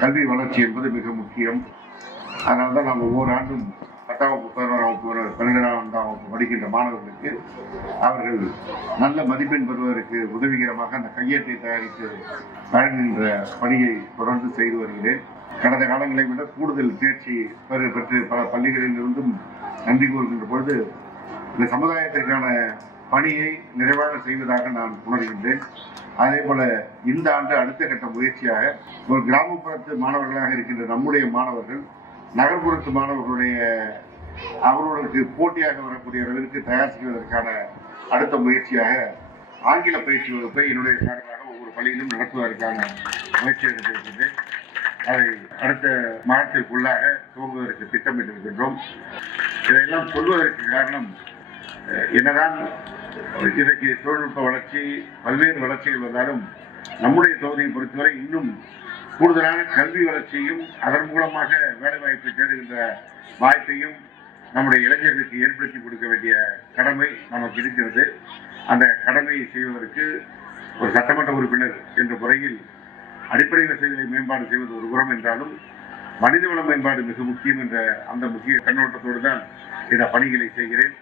கல்வி வளர்ச்சி என்பது மிக முக்கியம். அதனால தான் நாம் ஒவ்வொரு ஆண்டும் 10ஆம் வகுப்பு, 11ஆம் வகுப்பு, 12ஆம் வகுப்பு படிக்கின்ற மாணவர்களுக்கு அவர்கள் நல்ல மதிப்பெண் பெறுவதற்கு உதவிகரமாக அந்த கையேட்டை தயாரித்து வழங்குகின்ற பணியை தொடர்ந்து செய்து வருகிறேன். கடந்த காலங்களை விட கூடுதல் தேர்ச்சி பெற்று பல பள்ளிகளிலிருந்தும் நன்றி கூறுகின்ற பொழுது இந்த சமுதாயத்திற்கான பணியை நிறைவாக செய்வதாக நான் உணர்கின்றேன். அதே போல இந்த ஆண்டு அடுத்த கட்ட முயற்சியாக ஒரு கிராமப்புறத்து மாணவர்களாக இருக்கின்ற நம்முடைய மாணவர்கள் நகர்ப்புறத்து மாணவர்களுடைய அவர்களுக்கு போட்டியாக வரக்கூடிய அளவிற்கு தயார் செய்வதற்கான அடுத்த முயற்சியாக ஆங்கில பயிற்சி வகுப்பை என்னுடைய சார்பாக ஒவ்வொரு பள்ளியிலும் நடத்துவதற்கான முயற்சி எடுத்திருக்கின்றேன். அதை அடுத்த மாதத்திற்குள்ளாக துவங்குவதற்கு திட்டமிட்டிருக்கின்றோம். இதையெல்லாம் சொல்வதற்கு காரணம், என்னதான் இன்றைக்கு தொழில்நுட்ப வளர்ச்சி, பல்வேறு வளர்ச்சிகள் வந்தாலும் நம்முடைய தொகுதியை பொறுத்தவரை இன்னும் கூடுதலான கல்வி வளர்ச்சியும் அதன் மூலமாக வேலைவாய்ப்பை தேடுகின்ற வாய்ப்பையும் நம்முடைய இளைஞர்களுக்கு ஏற்படுத்தி கொடுக்க வேண்டிய கடமை நமக்கு இருக்கிறது. அந்த கடமையை செய்வதற்கு ஒரு சட்டமன்ற உறுப்பினர் என்ற முறையில் அடிப்படை வசதிகளை மேம்பாடு செய்வது ஒரு புறம் என்றாலும் மனிதவள மேம்பாடு மிக முக்கியம் என்ற அந்த முக்கிய கண்ணோட்டத்தோடு தான் இந்த பணிகளை செய்கிறேன்.